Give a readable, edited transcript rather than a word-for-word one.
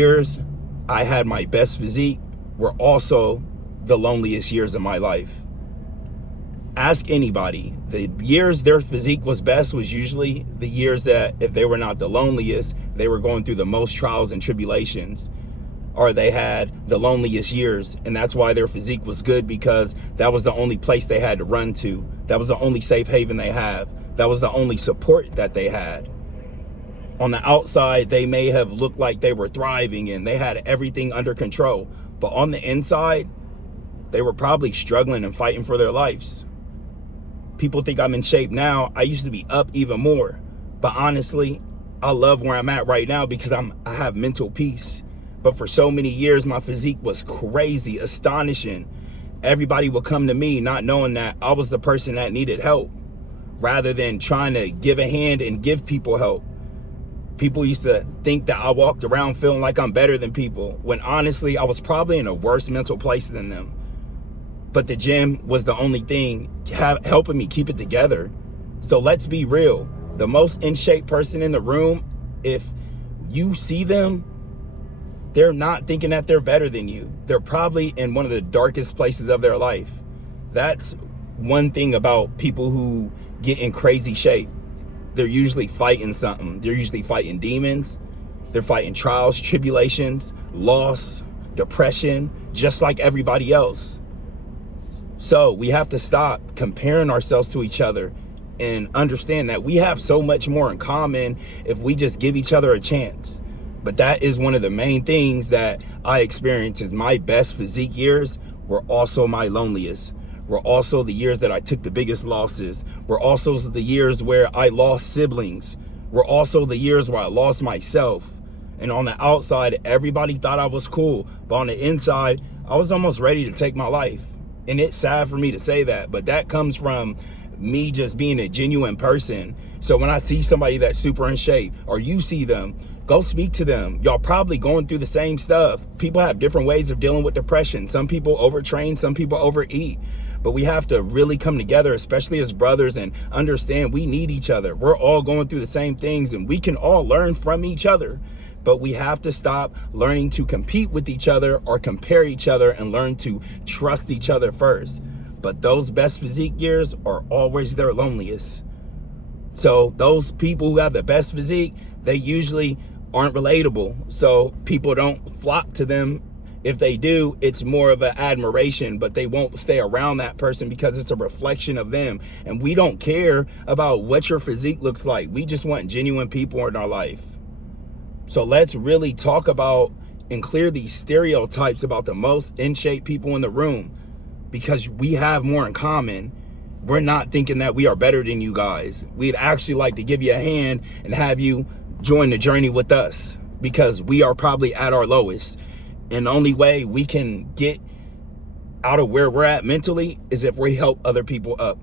Years I had my best physique were also the loneliest years of my life. Ask anybody. The years their physique was best was usually the years that, if they were not the loneliest, they were going through the most trials and tribulations, or they had the loneliest years, and that's why their physique was good, because that was the only place they had to run to. That was the only safe haven they have. That was the only support that they had. On the outside, they may have looked like they were thriving and they had everything under control, but on the inside, they were probably struggling and fighting for their lives. People think I'm in shape now. I used to be up even more, but honestly, I love where I'm at right now because I have mental peace. But for so many years, my physique was crazy, astonishing. Everybody would come to me not knowing that I was the person that needed help, rather than trying to give a hand and give people help. People used to think that I walked around feeling like I'm better than people, when honestly, I was probably in a worse mental place than them. But the gym was the only thing helping me keep it together. So let's be real. The most in shape person in the room, if you see them, they're not thinking that they're better than you. They're probably in one of the darkest places of their life. That's one thing about people who get in crazy shape. They're usually fighting something. They're usually fighting demons. They're fighting trials, tribulations, loss, depression, just like everybody else. So we have to stop comparing ourselves to each other and understand that we have so much more in common if we just give each other a chance. But that is one of the main things that I experienced. Is my best physique years were also my loneliest. Were also the years that I took the biggest losses. Were also the years where I lost siblings. Were also the years where I lost myself. And on the outside, everybody thought I was cool. But on the inside, I was almost ready to take my life. And it's sad for me to say that, but that comes from me just being a genuine person. So when I see somebody that's super in shape, or you see them, go speak to them. Y'all probably going through the same stuff. People have different ways of dealing with depression. Some people overtrain, some people overeat. But we have to really come together, especially as brothers, and understand we need each other. We're all going through the same things, and we can all learn from each other. But we have to stop learning to compete with each other or compare each other, and learn to trust each other first. But those best physique years are always their loneliest. So those people who have the best physique, they usually aren't relatable. So people don't flock to them. If they do, it's more of an admiration, but they won't stay around that person because it's a reflection of them. And we don't care about what your physique looks like. We just want genuine people in our life. So let's really talk about and clear these stereotypes about the most in shape people in the room, because we have more in common. We're not thinking that we are better than you guys. We'd actually like to give you a hand and have you join the journey with us, because we are probably at our lowest. And the only way we can get out of where we're at mentally is if we help other people up.